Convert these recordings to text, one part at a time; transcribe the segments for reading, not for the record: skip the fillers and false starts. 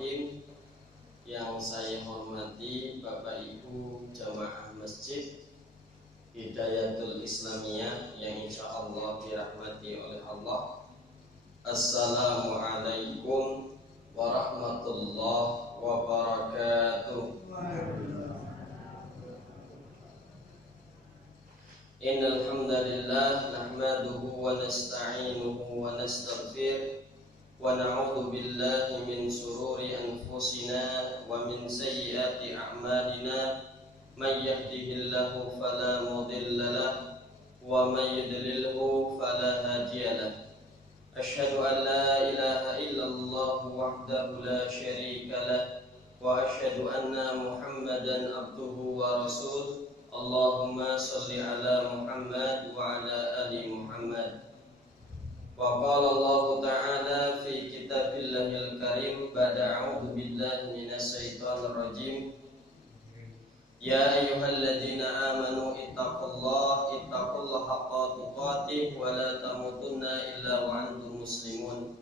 Bismillahirrahmanirrahim. Yang saya hormati Bapak Ibu Jamaah Masjid Hidayatul Islamiyah yang insya Allah dirahmati oleh Allah. Assalamualaikum warahmatullahi wabarakatuh. Innal hamdalillah nahmaduhu wa nasta'inuhu wa nastaghfiruh wa na'udzu billahi min shururi anfusina wa min sayyiati a'malina. May yahdihillahu fala mudilla lahu wa may yudlilhu fala hadiya lahu. Asyhadu an la ilaha illallah wahdahu la syarika lahu wa asyhadu anna Muhammadan abduhu wa rasuluh. Allahumma salli ala Muhammad wa ala ali Muhammad. Wa qala Allah ta'ala fi kitabillahil karim ba'da a'udzu billahi minasy syaithanir rajim. Ya ayyuhalladzina amanu ittaqullaha haqqa tuqatih wa la tamutunna illa wa antum muslimun.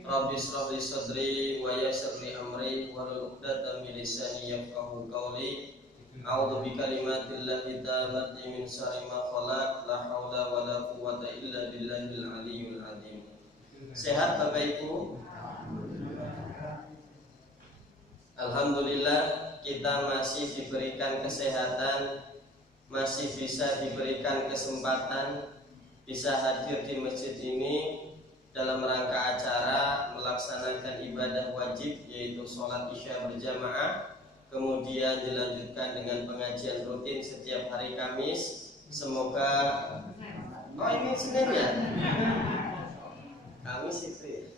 Rabbi shrah li sadri wa yassir li amri wahlul 'uqdatam min lisani yafqahu qawli. A'udzu bikalimatillahi tammati min syarri ma khalaq. La haula wa la quwwata illa billahil aliyyil azim. Sehat Bapak Ibu? Alhamdulillah, kita masih diberikan kesehatan, masih bisa diberikan kesempatan bisa hadir di masjid ini dalam rangka acara melaksanakan ibadah wajib, yaitu sholat isya berjamaah. Kemudian dilanjutkan dengan pengajian rutin setiap hari Kamis. Semoga ini Senin ya? Kamis itu ya.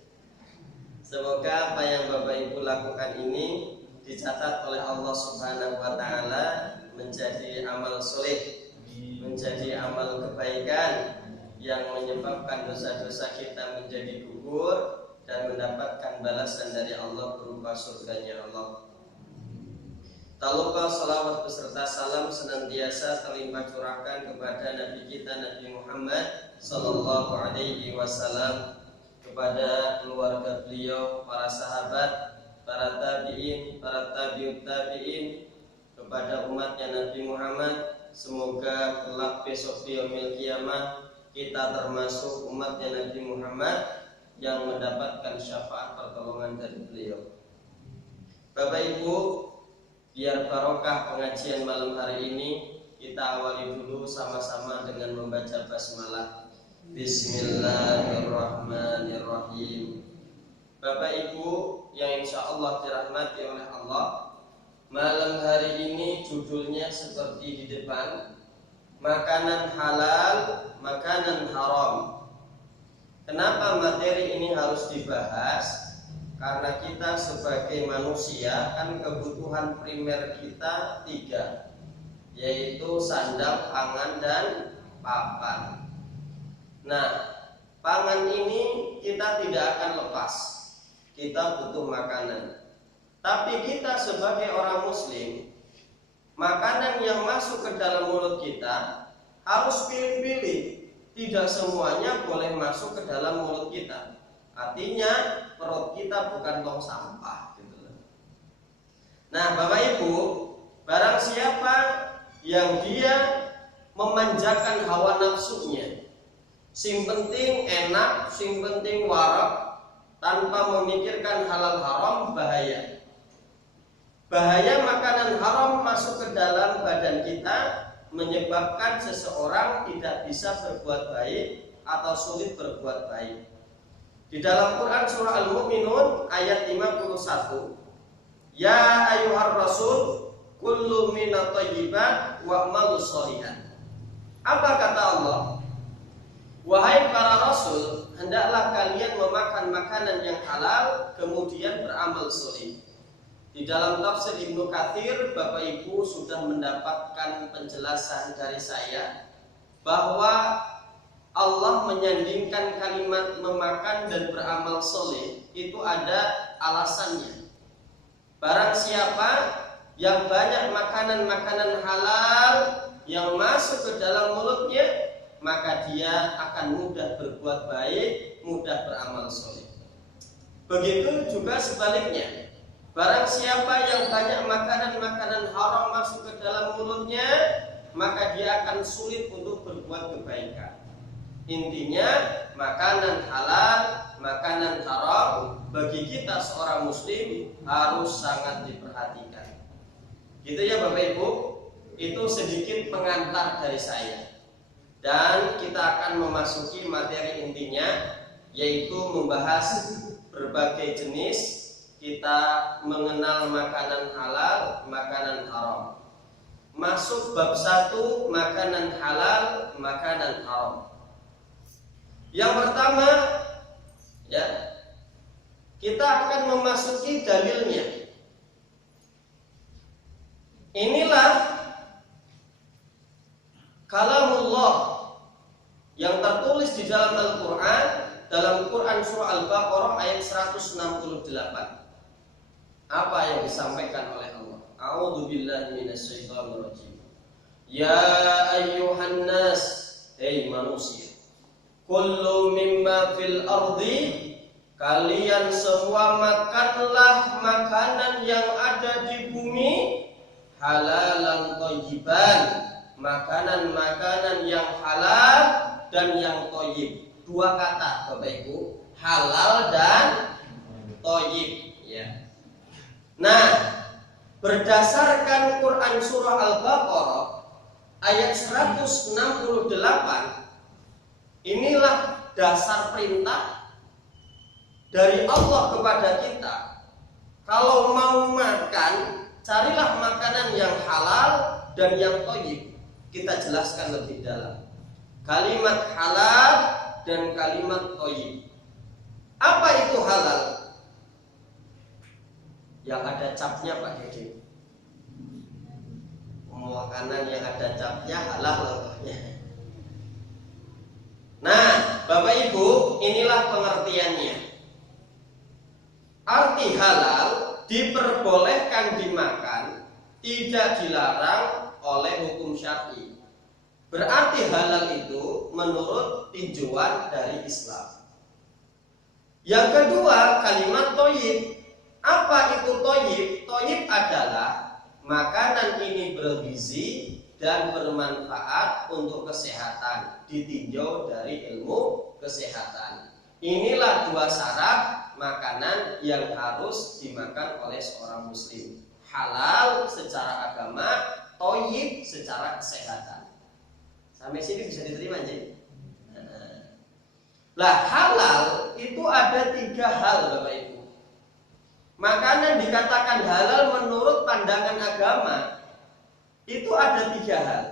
Semoga apa yang Bapak Ibu lakukan ini dicatat oleh Allah Subhanahu wa taala menjadi amal soleh, menjadi amal kebaikan yang menyebabkan dosa-dosa kita menjadi gugur dan mendapatkan balasan dari Allah berupa surganya Allah. Tak lupa salawat beserta salam senantiasa terlimpah curahkan kepada Nabi kita Nabi Muhammad sallallahu alaihi wasallam, kepada keluarga beliau, para sahabat, para tabi'in, para tabi'ut tabi'in, kepada umatnya Nabi Muhammad. Semoga kelak besok di yaumil qiyamah kita termasuk umatnya Nabi Muhammad yang mendapatkan syafaat pertolongan dari beliau. Bapak Ibu, biar barokah pengajian malam hari ini, kita awali dulu sama-sama dengan membaca basmalah. Bismillahirrahmanirrahim. Bapak Ibu yang insya Allah dirahmati oleh Allah, malam hari ini judulnya seperti di depan, makanan halal, makanan haram. Kenapa materi ini harus dibahas? Karena kita sebagai manusia kan kebutuhan primer kita 3, yaitu sandang, pangan, dan papan. Nah, pangan ini kita tidak akan lepas. Kita butuh makanan. Tapi kita sebagai orang muslim, makanan yang masuk ke dalam mulut kita harus pilih-pilih. Tidak semuanya boleh masuk ke dalam mulut kita. Artinya perut kita bukan tong sampah gitu. Nah Bapak Ibu, barang siapa yang dia memanjakan hawa nafsunya, sing penting enak, sing penting warak, tanpa memikirkan halal haram, bahaya. Bahaya makanan haram masuk ke dalam badan kita, menyebabkan seseorang tidak bisa berbuat baik atau sulit berbuat baik. Di dalam Quran surah Al-Mu'minun ayat 51, Ya ayyuhar rasul kullu minat thayyibat wa'malu sholihan. Apa kata Allah? Wahai para rasul, hendaklah kalian memakan makanan yang halal, kemudian beramal sholih. Di dalam tafsir Ibnu Katsir, Bapak Ibu sudah mendapatkan penjelasan dari saya bahwa Allah menyandingkan kalimat memakan dan beramal soleh itu ada alasannya. Barang siapa yang banyak makanan-makanan halal yang masuk ke dalam mulutnya, maka dia akan mudah berbuat baik, mudah beramal soleh. Begitu juga sebaliknya. Barang siapa yang banyak makanan-makanan haram masuk ke dalam mulutnya, maka dia akan sulit untuk berbuat kebaikan. Intinya, makanan halal, makanan haram bagi kita seorang muslim harus sangat diperhatikan. Gitu ya Bapak Ibu. Itu sedikit pengantar dari saya. Dan kita akan memasuki materi intinya, yaitu membahas berbagai jenis. Kita mengenal makanan halal, makanan haram. Masuk bab 1, makanan halal, makanan haram. Yang pertama, ya, kita akan memasuki dalilnya. Inilah kalamullah yang tertulis di dalam Al-Quran, dalam Quran surah Al-Baqarah ayat 168. Apa yang disampaikan oleh Allah? A'udzubillahi minasyaitonirrajim. Ya ayyuhan nas, hei manusia, kullu mimma fil ardi, kalian semua makanlah makanan yang ada di bumi, halalan thayyiban, makanan-makanan yang halal dan yang thayyib. Dua kata Bapak Ibu, halal dan thayyib, ya. Nah, berdasarkan Quran surah Al-Baqarah ayat 168, inilah dasar perintah dari Allah kepada kita. Kalau mau makan, carilah makanan yang halal dan yang thayyib. Kita jelaskan lebih dalam. Kalimat halal dan kalimat thayyib. Apa itu halal? Yang ada capnya Pak Dede. Makanan yang ada capnya halal contohnya. Nah, Bapak Ibu, inilah pengertiannya. Arti halal diperbolehkan dimakan, tidak dilarang oleh hukum syar'i. Berarti halal itu menurut tinjauan dari Islam. Yang kedua, kalimat thayyib. Apa itu thayyib? Thayyib adalah makanan ini bergizi dan bermanfaat untuk kesehatan, ditinjau dari ilmu kesehatan. Inilah dua syarat makanan yang harus dimakan oleh seorang muslim. Halal secara agama, thayyib secara kesehatan. Sampai sini bisa diterima jadi. Lah halal itu ada 3 hal Bapak Ibu. Makanan dikatakan halal menurut pandangan agama itu ada 3 hal.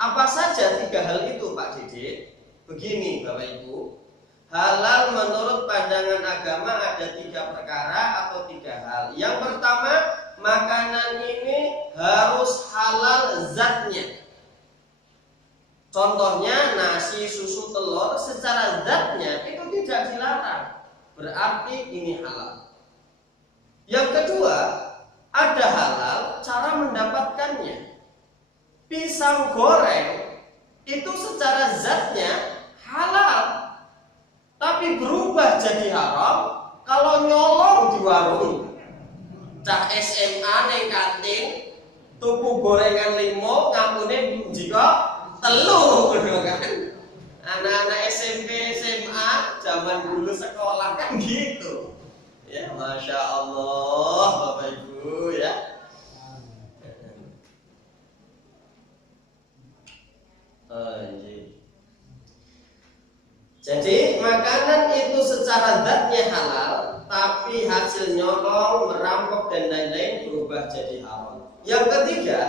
Apa saja 3 hal itu Pak Dede? Begini Bapak Ibu, halal menurut pandangan agama ada 3 perkara atau 3 hal. Yang pertama, makanan ini harus halal zatnya. Contohnya nasi, susu, telur secara zatnya itu tidak dilarang, berarti ini halal. Yang kedua, ada halal cara mendapatkannya. Pisang goreng itu secara zatnya halal, tapi berubah jadi haram kalau nyolong di warung. Cah SMA neng kantin tuku gorengan 5 ngapune jika telu kan. Anak-anak SMP SMA zaman dulu sekolah kan gitu. Ya, Masya Allah Bapak Ibu ya. Jadi makanan itu secara zatnya halal, tapi hasil nyolong, merampok dan lain-lain berubah jadi haram. Yang ketiga,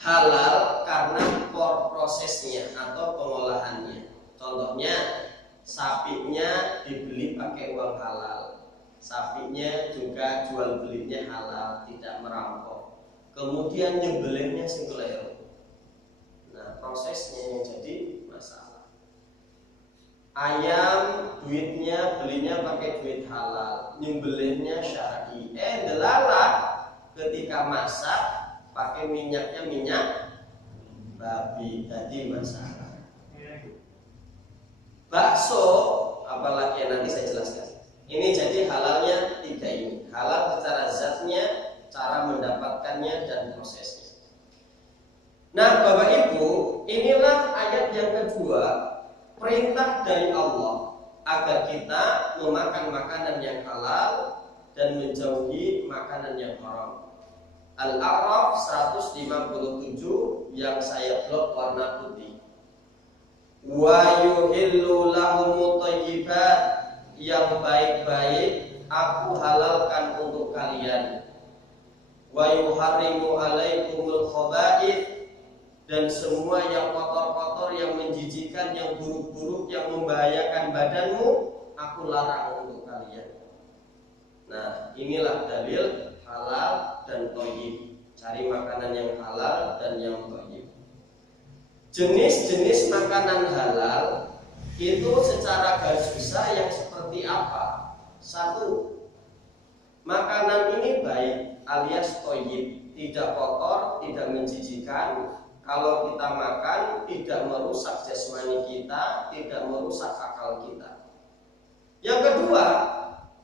halal karena prosesnya atau pengolahannya. Contohnya, sapinya dibeli pakai uang halal. Sapinya juga jual belinya halal, tidak merampok. Kemudian nyembelihnya sing keliru. Nah, prosesnya yang jadi masalah. Ayam duitnya belinya pakai duit halal, nyembelihnya syar'i. Delalah ketika masak pakai minyaknya minyak babi, tadi masalah. Bakso, apalagi yang nanti saya jelaskan. Ini jadi halalnya 3 ini. Halal dari Allah agar kita memakan makanan yang halal dan menjauhi makanan yang haram. Al-A'raf 157 yang saya blok warna putih. Wa yuhillu lahumut thayyibat, yang baik-baik aku halalkan untuk kalian. Wa yuharrimu alaikumul khaba'ith, dan semua yang kotor-kotor, yang menjijikkan, yang buruk-buruk, yang membahayakan badanmu, aku larang untuk kalian. Nah, inilah dalil halal dan thayyib. Cari makanan yang halal dan yang thayyib. Jenis-jenis makanan halal itu secara garis besar yang seperti apa? 1. Makanan ini baik alias thayyib, tidak kotor, tidak menjijikkan. Kalau kita makan tidak merusak jasmani kita, tidak merusak akal kita. Yang kedua,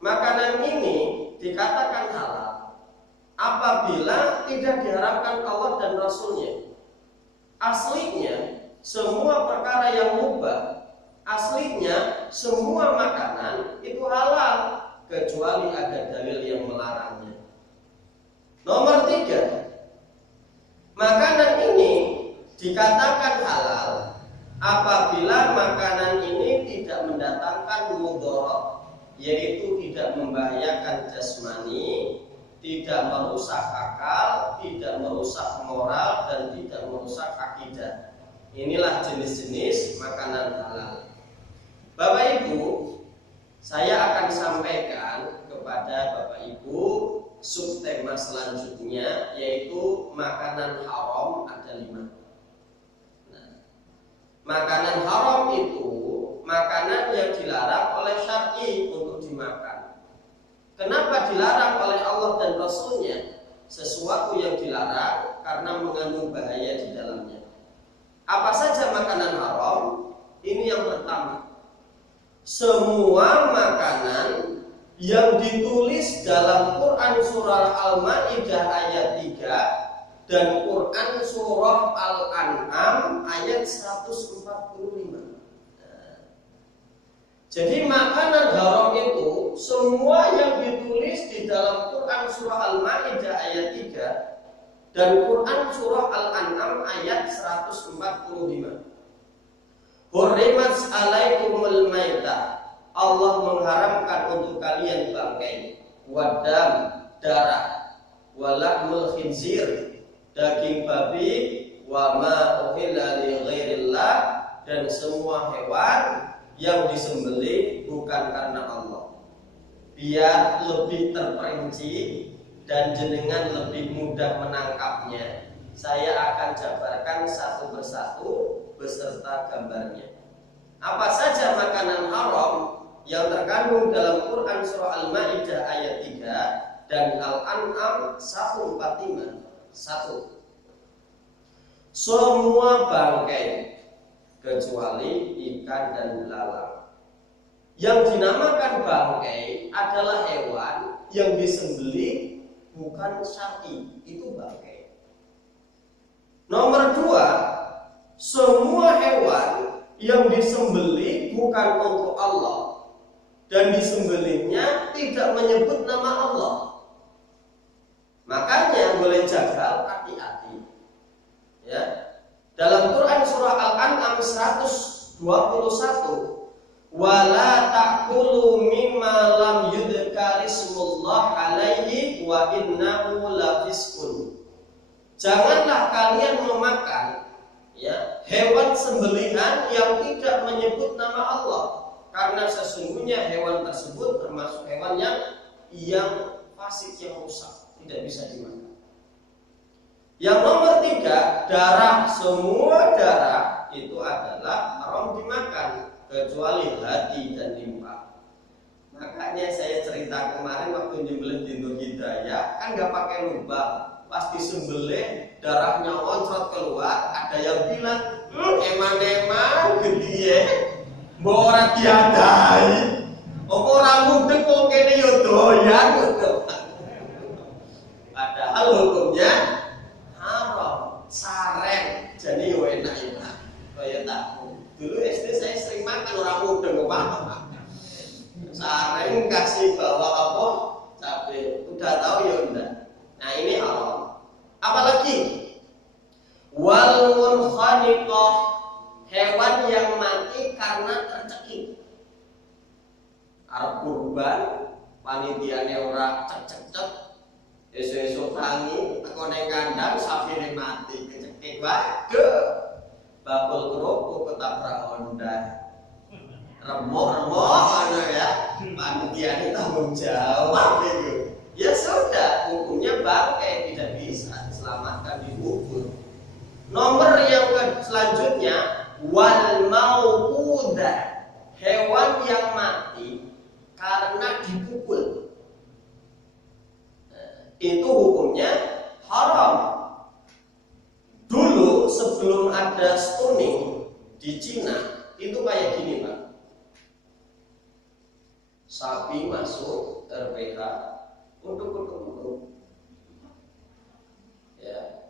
makanan ini dikatakan halal apabila tidak diharamkan Allah dan Rasulnya. Aslinya semua perkara yang mubah, aslinya semua makanan itu halal kecuali ada dalil yang melarangnya. Nomor 3, makanan ini dikatakan halal apabila makanan ini tidak mendatangkan mudarat, yaitu tidak membahayakan jasmani, tidak merusak akal, tidak merusak moral, dan tidak merusak akidah. Inilah jenis-jenis makanan halal. Bapak Ibu, saya akan sampaikan kepada Bapak Ibu subtema selanjutnya, yaitu makanan haram ada 5. Makanan haram itu makanan yang dilarang oleh syar'i untuk dimakan. Kenapa dilarang oleh Allah dan Rasulnya? Sesuatu yang dilarang karena mengandung bahaya di dalamnya. Apa saja makanan haram? Ini yang pertama. Semua makanan yang ditulis dalam Quran surah Al-Maidah ayat 3 dan Quran surah Al-An'am ayat 145. Jadi makanan haram itu semua yang ditulis di dalam Quran surah Al-Maidah ayat 3 dan Quran surah Al-An'am ayat 145. Hurrimat alaikumul maitah, Allah mengharamkan untuk kalian bangkai, wadam, darah, walahmul khinzir, daging babi, wa ma uhilla li ghairillah, dan semua hewan yang disembelih bukan karena Allah. Biar lebih terperinci dan jenengan lebih mudah menangkapnya, saya akan jabarkan satu persatu beserta gambarnya. Apa saja makanan haram yang terkandung dalam Quran surah Al-Maidah ayat 3 dan Al-An'am 145? 1. Semua bangkai kecuali ikan dan belalang. Yang dinamakan bangkai adalah hewan yang disembelih bukan syar'i, itu bangkai. Nomor 2, semua hewan yang disembelih bukan untuk Allah dan disembelihnya tidak menyebut nama Allah. Makanya boleh jagal, hati-hati. Ya. Dalam Quran surah Al-An'am 121, wala ta'kulu mimma lam yudhkarismullah alaihi wa innahu lafisqun. Janganlah kalian memakan hewan sembelihan yang tidak menyebut nama Allah, karena sesungguhnya hewan tersebut termasuk hewan yang fasik, yang rusak, tidak bisa dimakan. Yang nomor 3, darah. Semua darah itu adalah haram dimakan kecuali hati dan limpa. Makanya saya cerita kemarin waktu nyembelih di Nur Hidayah kan nggak pakai lubang, pas disembelih darahnya loncat keluar. Ada yang bilang eman-eman gede ya, mbok ora diadai, apa ora mudeng kok kene yo doyan. Padahal hukumnya haram, saren, jadi yo enak-enak. Kayak tahu. Dulu SD saya sering makan orang muda. sareng kasih bawa apa? Cabai. Udah tahu ya udah. Nah ini haram. Apalagi wal munkhaniqah, hewan yang mati karena tercekik. Arep kurban, panitiane ora cek-cek. Esuk-esuk tangi teko ning kandang sapine mati kecekik. Waduh. Bakul kerupuk ketabrak Honda. Remuk-remuk anu ya. Panitiane tanggung jawab gitu. Ya sudah, hukumnya bangkai, tidak bisa diselamatkan, dikubur. Nomor yang selanjutnya wal mauqudah, hewan yang mati karena dipukul. Itu hukumnya haram. Dulu sebelum ada stunning di Cina itu kayak gini Pak. Sapi masuk RPH untuk ya,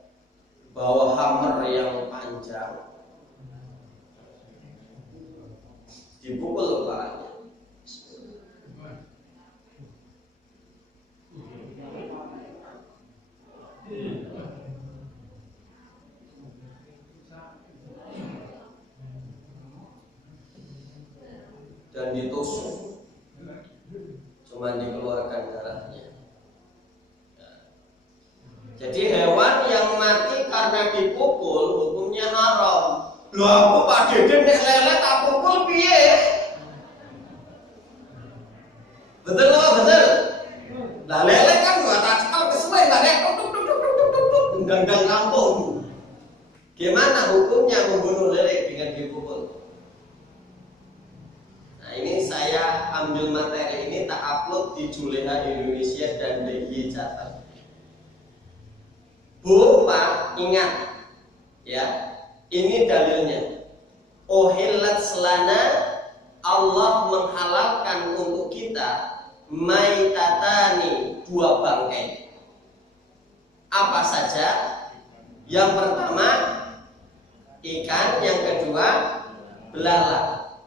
bawa hammer yang panjang, dipukul kepalanya. Dan ditusuk, cuma dikeluarkan darahnya. Jadi hewan yang mati karena dipukul hukumnya haram. Loh aku Pak Deden nek lele tak pukul piye? Betul apa betul? Lah lele kan gua tak cekel kesuwe tak nek undang-undang kampung. Gimana hukumnya membunuh lele dengan dipukul? Nah ini saya ambil materi ini tak upload di Juleha Indonesia dan DIY Catat. Bu, Pak, ingat ya, ini dalilnya. Uhillat selana, Allah menghalalkan untuk kita maitatani, dua bangkai. Apa saja? Yang pertama ikan, yang kedua belalang.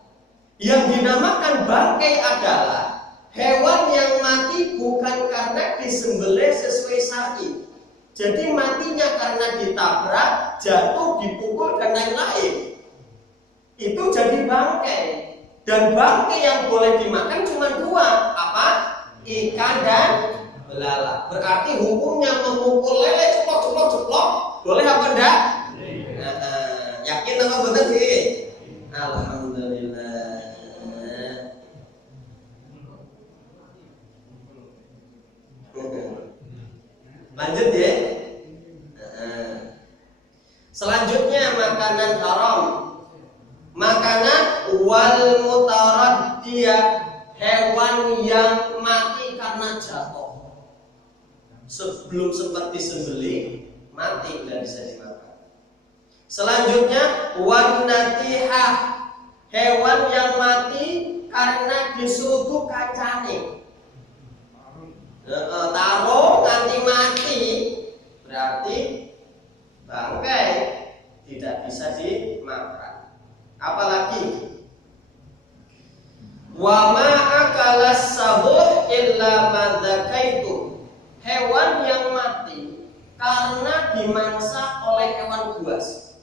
Yang dinamakan bangkai adalah hewan yang mati bukan karena disembelih sesuai syar'i. Jadi matinya karena ditabrak, jatuh, dipukul dan lain-lain. Itu jadi bangkai. Dan bangkai yang boleh dimakan cuma dua, apa? Ikan dan belalang. Berarti hukumnya memukul lele ceplok, boleh apa enggak? Nah, yakin apa betul sih? Alhamdulillah. Lanjut ya. Selanjutnya makanan haram. Makanan wal mutaraddiyah, hewan yang mati karena jatuh. Sebelum sempat disembelih, mati dan bisa dimakan. Selanjutnya wan natihah, hewan yang mati karena disuguh kancane. Taruh nganti mati berarti bangkai, tidak bisa dimakan. Apalagi wa ma akalas sabuh illa madzakaitu, hewan yang mati karena dimangsa oleh hewan buas.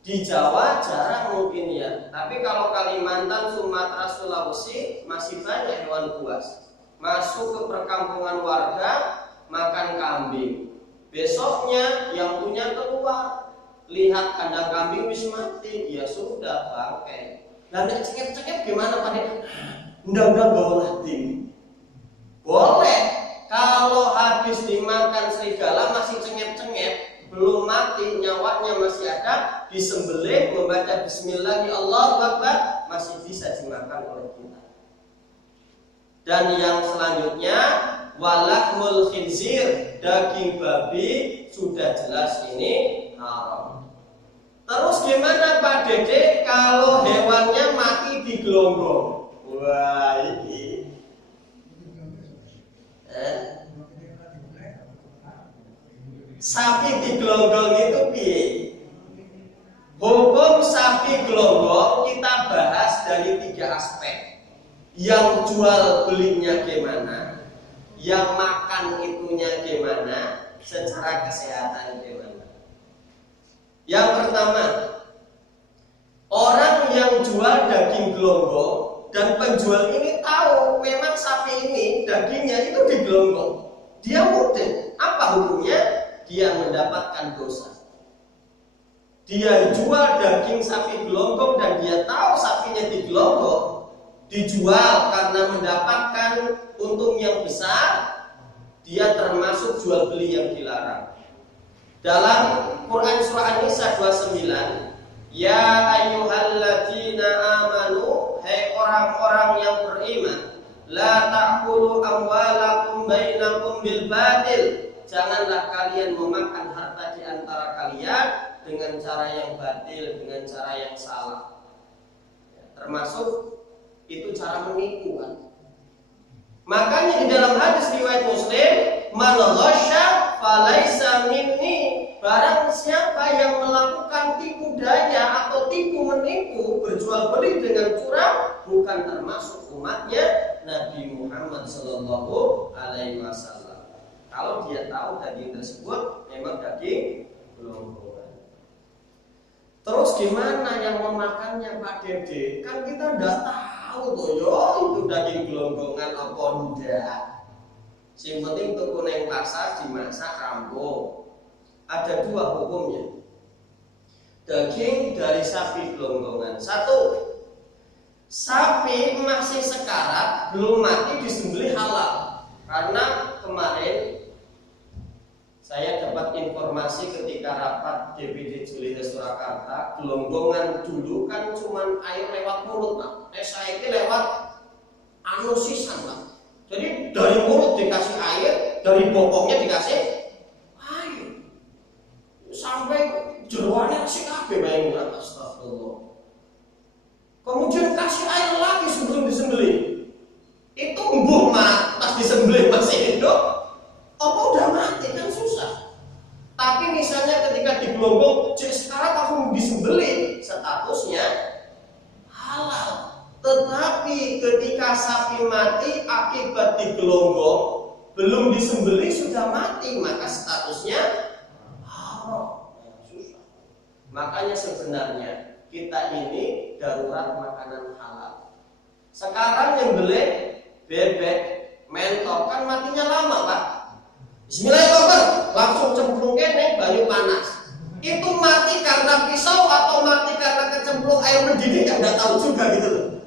Di Jawa jarang mungkin ya, tapi kalau Kalimantan, Sumatera, Sulawesi masih banyak hewan buas. Masuk ke perkampungan warga, makan kambing. Besoknya yang punya keluar, lihat kandang kambing wis mati, ya sudah bangkai. Lah nek cengep-cengep gimana Pak? Undang-undang bawa tim. Boleh. Kalau habis dimakan serigala masih cengep-cengep, belum mati, nyawanya masih ada, disembelih, membaca bismillah, Allahu Akbar, masih bisa dimakan oleh kita. Dan yang selanjutnya walahmul khinzir, daging babi, sudah jelas ini haram. Terus gimana Pak Dede kalau hewannya mati di gelonggong? Wah ini sapi di gelonggong itu piye? Hukum sapi gelonggong kita bahas dari 3 aspek. yang jual belinya gimana, yang makan itunya gimana, secara kesehatan gimana. Yang pertama, orang yang jual daging gelonggong dan penjual ini tahu memang sapi ini dagingnya itu digelonggong, dia mudeng. Apa hukumnya? Dia mendapatkan dosa. Dia jual daging sapi gelonggong dan dia tahu sapinya digelonggong, dijual karena mendapatkan untung yang besar, dia termasuk jual beli yang dilarang. Dalam Quran surah An-Nisa 29, ya ayyuhalladzina amanu, hai orang-orang yang beriman, la ta'kulu amwalakum bainakum bil batil, janganlah kalian memakan harta di antara kalian dengan cara yang batil, dengan cara yang salah. Termasuk itu cara menipu kan. Makanya di dalam hadis riwayat Muslim, man ghasya falaisa minni, barang siapa yang melakukan tipu daya atau tipu menipu, berjual beli dengan curang, bukan termasuk umatnya Nabi Muhammad sallallahu alaihi wasallam. Kalau dia tahu daging tersebut memang daging gelonggong. Terus gimana yang memakannya Pak Dede? Kan kita enggak tahu tuh yo itu daging gelonggongan apa enggak. Sing penting tuku neng pasar dimasak rampung. Ada dua hukumnya. Daging dari sapi gelonggongan. Satu, sapi masih sekarat, belum mati disembelih halal. Karena kemarin saya dapat informasi ketika rapat DPD Juliha Surakarta, gelonggongan dulu kan cuman air lewat mulut Pak. Saya ini lewat anusisan Pak. Jadi dari mulut dikasih air, dari bokongnya dikasih air. Sampai jeroannya kasih kabeh bayangin, astagfirullah. Kemudian kasih air lagi sebelum disembelih. Itu mbuh mak pas disembelih masih hidup. Apa udah mati kan susah. Tapi misalnya ketika digelonggong, sekarang kamu disembelih, statusnya halal. Tetapi ketika sapi mati akibat digelonggong, belum disembelih sudah mati, maka statusnya haram. Susah. Makanya sebenarnya kita ini darurat makanan halal. Sekarang yang beli bebek, mentok kan matinya lama Pak. Bismillahirrahmanirrahim, langsung cemplungnya nih banyu panas. Itu mati karena pisau atau mati karena kecemplung air mendidih yang nggak tahu juga gitu loh.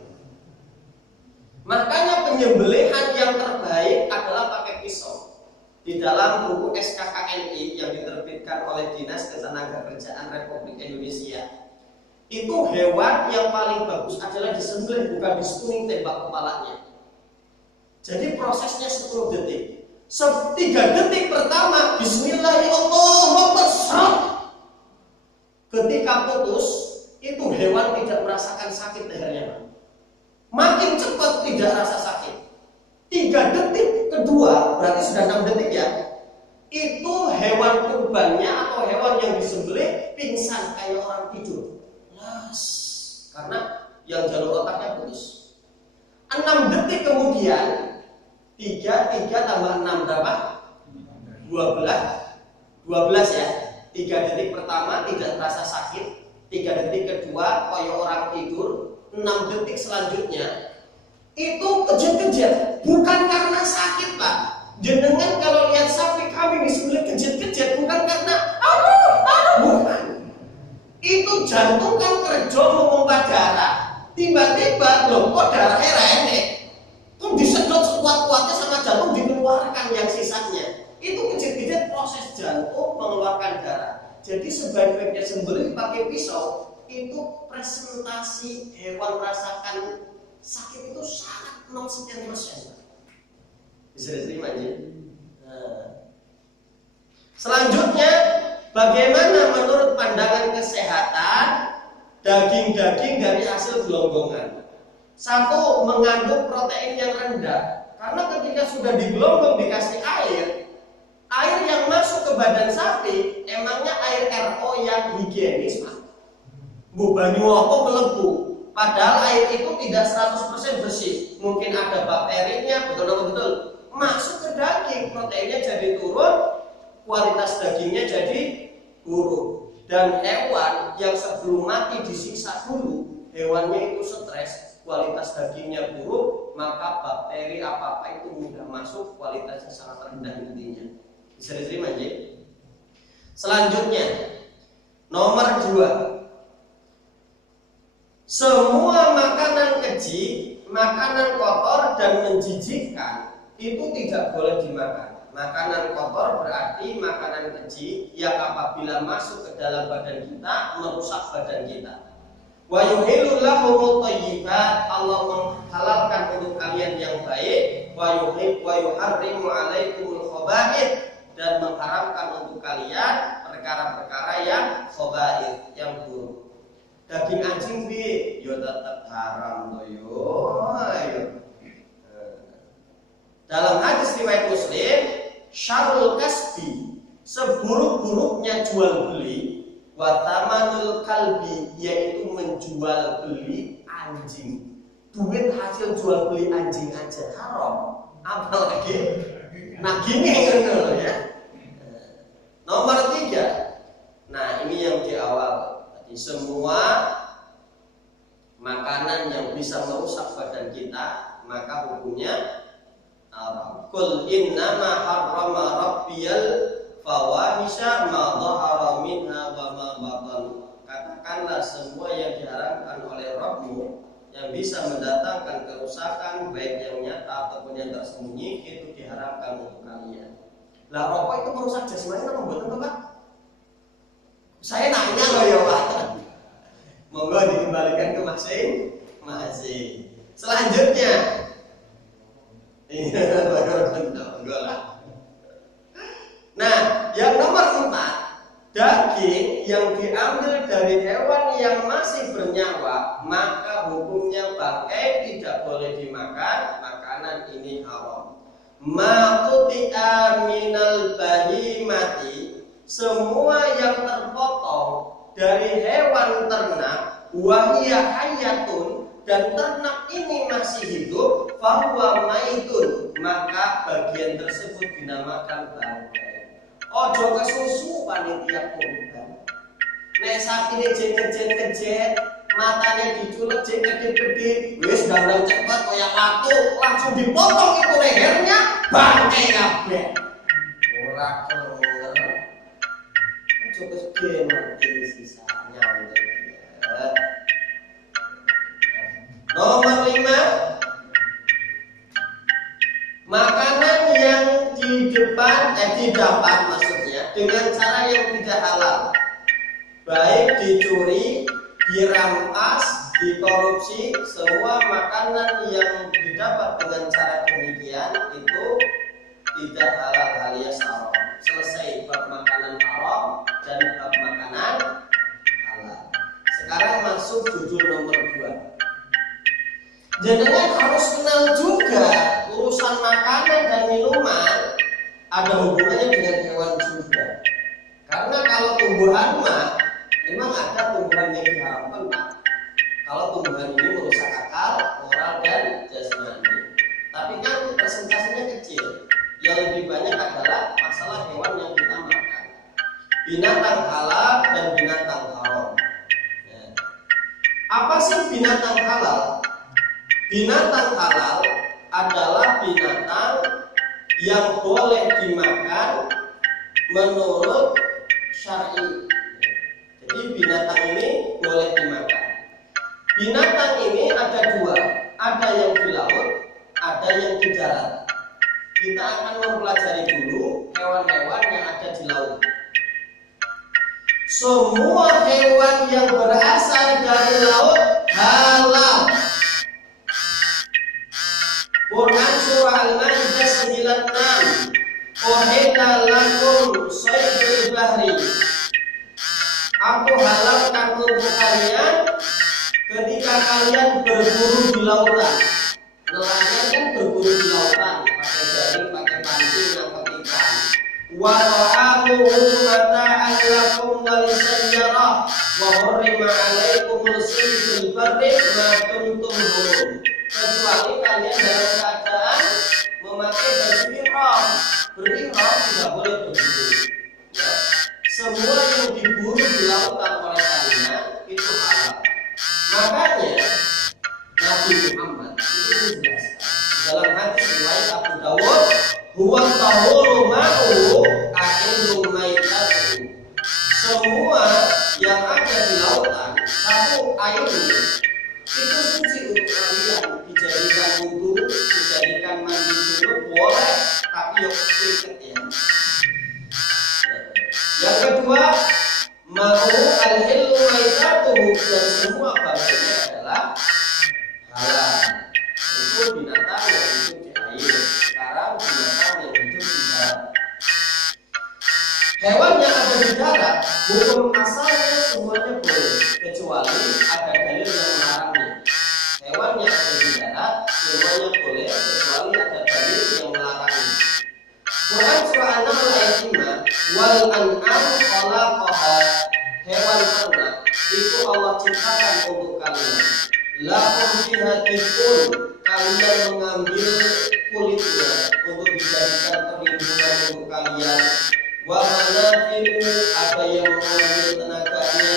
Makanya penyembelihan yang terbaik adalah pakai pisau. Di dalam buku SKKNI yang diterbitkan oleh Dinas Ketenagakerjaan Republik Indonesia, itu hewan yang paling bagus adalah disembelih, bukan distuning tembak kepalanya. Jadi prosesnya 10 detik. 3 detik pertama Bismillahirrahmanirrahim. Ketika putus, itu hewan tidak merasakan sakit lehernya. Makin cepat tidak rasa sakit. 3 detik kedua, berarti sudah 6 detik ya. Itu hewan kurbannya atau hewan yang disembelih pingsan kayak orang tidur. Las, karena yang jalur otaknya putus. 6 detik kemudian 3 tambah 6 berapa? 12 ya. 3 detik pertama tidak terasa sakit, 3 detik kedua kayak orang tidur, 6 detik selanjutnya itu kejut-kejut, bukan karena sakit Pak. Jenengan kalau lihat sapi kami disembelih kejut-kejut bukan karena bukan. Itu jantung kan kerja memompa darah. Tiba-tiba loh kok darahnya enek. Kok disedot sekuat-kuatnya sama jantung dikeluarkan yang sisanya. Itu kejut-kejut proses jantung mengeluarkan darah. Jadi sebaik-baiknya sembelih pakai pisau, itu presentasi hewan merasakan sakit itu sangat 0% bisa diterima aja. Selanjutnya, bagaimana menurut pandangan kesehatan daging-daging dari hasil gelonggongan? Satu, mengandung protein yang rendah. Karena ketika sudah digelonggong dikasih air yang masuk ke badan sapi emangnya air RO yang higienis Pak. Bu banyu apa melebu. Padahal air itu tidak 100% bersih. Mungkin ada bakterinya, betul-betul masuk ke daging, proteinnya jadi turun, kualitas dagingnya jadi buruk. Dan hewan yang sebelum mati disiksa dulu, hewannya itu stres, kualitas dagingnya buruk, maka bakteri apa-apa itu mudah masuk, kualitasnya sangat rendah intinya. Bisa diterima, J? Selanjutnya, nomor 2. Semua makanan keji, makanan kotor dan menjijikkan itu tidak boleh dimakan. Makanan kotor berarti makanan keji yang apabila masuk ke dalam badan kita merusak badan kita. Wa yuhillu lahumut thayyibat, Allah menghalalkan untuk kalian yang baik, wa yuharrimu 'alaikumul khaba'ith, dan mengharamkan untuk kalian perkara-perkara yang khaba'ith, yang buruk. Daging anjing bi, yo tetap haram to yo. Dalam hadis riwayat Muslim, syarrul kasbi, seburuk-buruknya jual beli, wa tamanul kalbi, yaitu menjual beli anjing. Duit hasil jual beli anjing aja haram, apalagi nagingnya ngono ya. Nomor 3. Nah, ini yang di awal. Semua makanan yang bisa merusak badan kita maka hukumnya haram. Qul innama harrama rabbiyal fawahisha ma dhahara minha wa ma batan. Katakanlah semua yang diharamkan oleh Rabbmu yang bisa mendatangkan kerusakan baik yang nyata ataupun yang tersembunyi itu diharamkan untuk kalian. Lah rokok itu merusak jasmani apa mboten, Pak? Saya nanya loh ya Pak. Monggo dikembalikan ke masing-masing. Selanjutnya, nah, yang nomor 4, daging yang diambil dari hewan yang masih bernyawa maka hukumnya bangkai, tidak boleh dimakan. Makanan ini haram. Ma quti'a minal bahimati, semua yang terpotong dari hewan ternak, wahia hayatun, dan ternak ini masih hidup, fahuwa maitun, maka bagian tersebut dinamakan bangkai. Ojo kesusu panitia kurban. Nek sapi ini jeget-jeget, matanya diculek jeget-jeget, wis dandang cepat kayak waktu, langsung dipotong itu lehernya, bangkai kabeh. Ora keluar. Coba segini mati sisanya. Nomor 5, makanan yang didapat maksudnya dengan cara yang tidak halal, baik dicuri, dirampas, dikorupsi. Semua makanan yang didapat dengan cara demikian itu tidak halal alias haram. Selesai bab makanan haram dan bab makanan halal. Sekarang masuk judul nomor 2. Jenengan harus kenal juga urusan makanan dan minuman ada hubungannya dengan hewan juga. Karena kalau tumbuhan mah memang ada tumbuhan yang diharamkan, Pak. Kalau tumbuhan ini merusak akal, moral dan jasmani. Tapi kan persentasenya kecil. Yang lebih banyak adalah masalah hewan yang kita makan. Binatang halal dan binatang haram. Ya. Apa sih binatang halal? Binatang halal adalah binatang yang boleh dimakan menurut syar'i. Jadi binatang ini boleh dimakan. Binatang ini ada 2, ada yang di laut, ada yang di darat. Kita akan mempelajari dulu hewan-hewan yang ada di laut. Semua hewan yang berasal dari laut halal. Quran surah Al-Maidah 96. Uhilla lakum saydul bahri. Aku halalkan untuk kalian ketika kalian berburu di lautan. Nelayan kan berburu di lautan, pakai jaring, pakai pancing, nangkep ikan. Wa ta'amuhu mata'an lakum wa lisayyarah wa hurrima 'alaikumul saydul barri ma kuntum hurum. Kecuali kalian dalam keadaan memakai baju ihram. Berihram tidak boleh begitu. Ya. Semua yang diburu dilakukan oleh kalian itu halal. Makanya Nabi Muhammad itu menjelaskan dalam hadis riwayat Abu Dawud, huwa tahuru ma'u a'illu maitatu. Semua yang ada di lautan, satu airnya itu suci untuk kalian, dijadikan wudu, dijadikan mandi junub boleh, tapi yang terikat ya. Yang kedua, ma'u al-hillu maitatu, dan semua bagiannya adalah halal. Itu binatang yang hidup di air. Sekarang binatang yang hidup di darat. Hewan yang ada di darat, hukum asalnya semuanya boleh, kecuali ada dalil yang melarangnya. Hewan yang ada di darat semuanya boleh, kecuali ada dalil yang melarangnya. Quran surah An-Nahl ayat 5, wal an'am khalaqaha, hewan ternak itu Allah ciptakan untuk kalian. Lakum fiha difun, kalian mengambil kulitnya untuk dijadikan perlindungan untuk kalian. Wa manafi'u, ada yang mengambil tenaganya.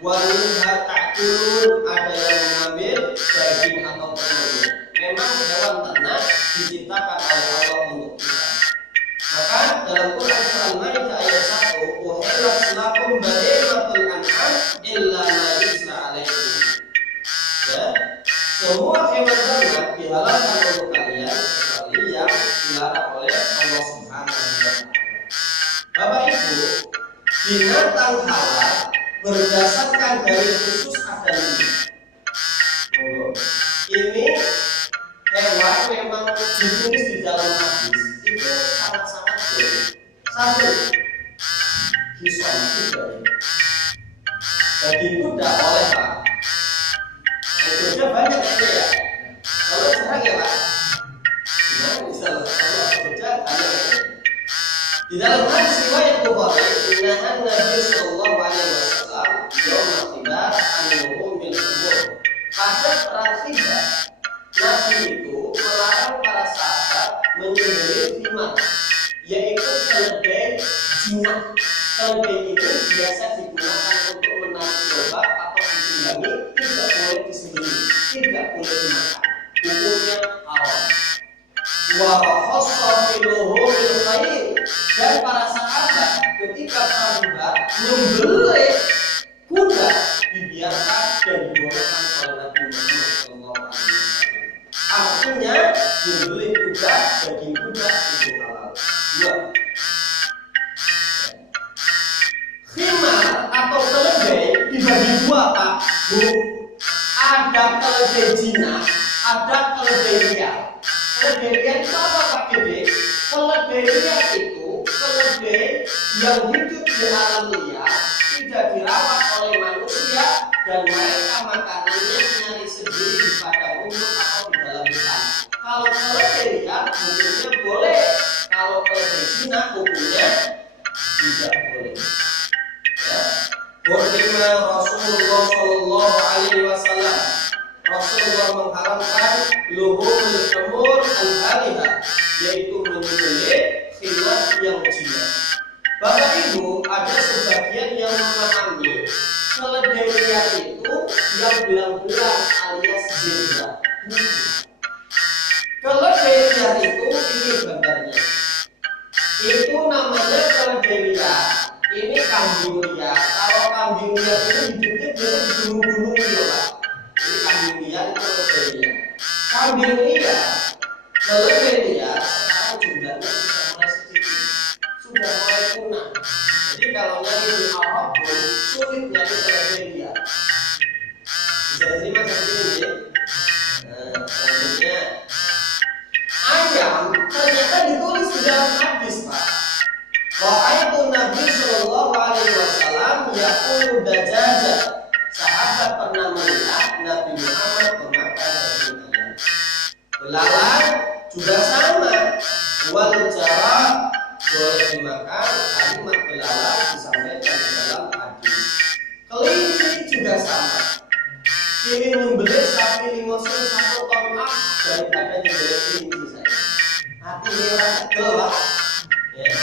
Wa minha ta'kulun, ada yang mengambil daging atau telurnya. Memang hewan ternak diciptakan oleh Allah untuk kita. Maka dalam Quran surah Al-Maidah ayat 1, uhillat lakum bahimatul an'am illa ma yutla 'alaikum. Ya, semua hewan ternak dihalalkan untuk kalian kecuali yang dilarang oleh Allah Subhanahu wa taala. Bapak Ibu, binatang halal berdasarkan dalil khusus ada 5. Ini hewan memang ditulis di dalam hadis itu sangat-sangat boleh. 1. Bison kuda. Daging kuda oleh Pak. Kuda banyak ya. Kalau sekarang ya Pak. Gimana bisa kalau kuda banyak. Di dalam hadis riwayat Bukhari, innahan Nabi sallallahu alaihi wasallam yaum al-Khaybar an-nuhum bil umur. Pada perang Khaybar, Nabi itu melarang para sahabat menyembelih himar, yaitu keledai jinak. Keledai ini biasa digunakan untuk menarik obat atau ditunggangi, tidak boleh disembelih, tidak boleh dimakan. Hukumnya haram. Wa khassa filuhu bil khair, dan para sahabat ketika Khaybar membeli kuda dibiarkan dan dibolehkan oleh Nabi Muhammad SAW. Artinya membeli kuda, daging kuda itu halal. 2. Khimar atau keledai dibagi 2 Pak Bu. Ada keledai jinak, ada keledai liar. Keledai liar itu apa Pak Gede? Keledai liar itu keledai yang hidup di alam liar, tidak dirawat oleh manusia, dan mereka makanannya nyari sendiri di padang rumput atau di dalam hutan. Kalau keledai liar hukumnya boleh, kalau keledai jinak hukumnya tidak boleh. Ya. Hurrima Rasulullah sallallahu alaihi wasallam, Rasulullah mengharamkan luhumul humur al-alihah, yaitu menyembelih khimar yang jinak. Bapak Ibu, ada sebagian yang memahami keledai liar itu yang belang-belang alias zebra. Keledai liar itu ini gambarnya. Itu namanya keledai liar. Ini kambing liar. Kalau kambing liar itu hidupnya biasa di gunung-gunung gitu Pak. Ini kambing liar itu keledai liar. Kambing liar, keledai liar sekarang jumlahnya sudah mulai sedikit, sudah mulai punah. Jadi kalau nyari di Arab pun sulit nyari keledai liar. Bisa diterima seperti ini. Nah, selanjutnya ayam ternyata ditulis di dalam hadis Pak. Wa'aitu Nabi sallallahu alaihi wasallam yaqulu dajaja. Sahabat pernah melihat Nabi Muhammad memakan daging ayam. Belalang juga sama. Wal jarad boleh dimakan. Kalimat belalang disampaikan di dalam hadis. Kelinci juga sama. Pilih membeli sapi limosin 1 ton daripada nyembelih kelinci saja. Hati orang kecil lah. Ya.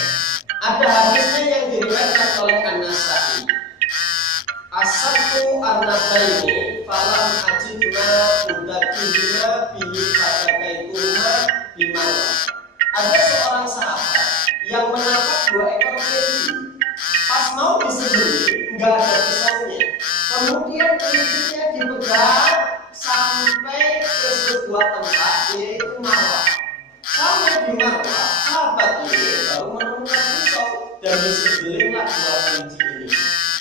Ada hadisnya yang diriwayatkan oleh An-Nasa'i. Asabtu an-nabaini falam ajidna udakihima bihi fadakaituma bimala. Ada seorang sahabat yang menangkap 2 ekor kelinci. Pas mau disembelih nggak ada pisaunya. Kemudian kelincinya dipegang sampai ke sebuah tempat yaitu marwah. Sampai di marwah sahabat ini baru menemukan pisau dan disembelihlah 2 kelinci ini.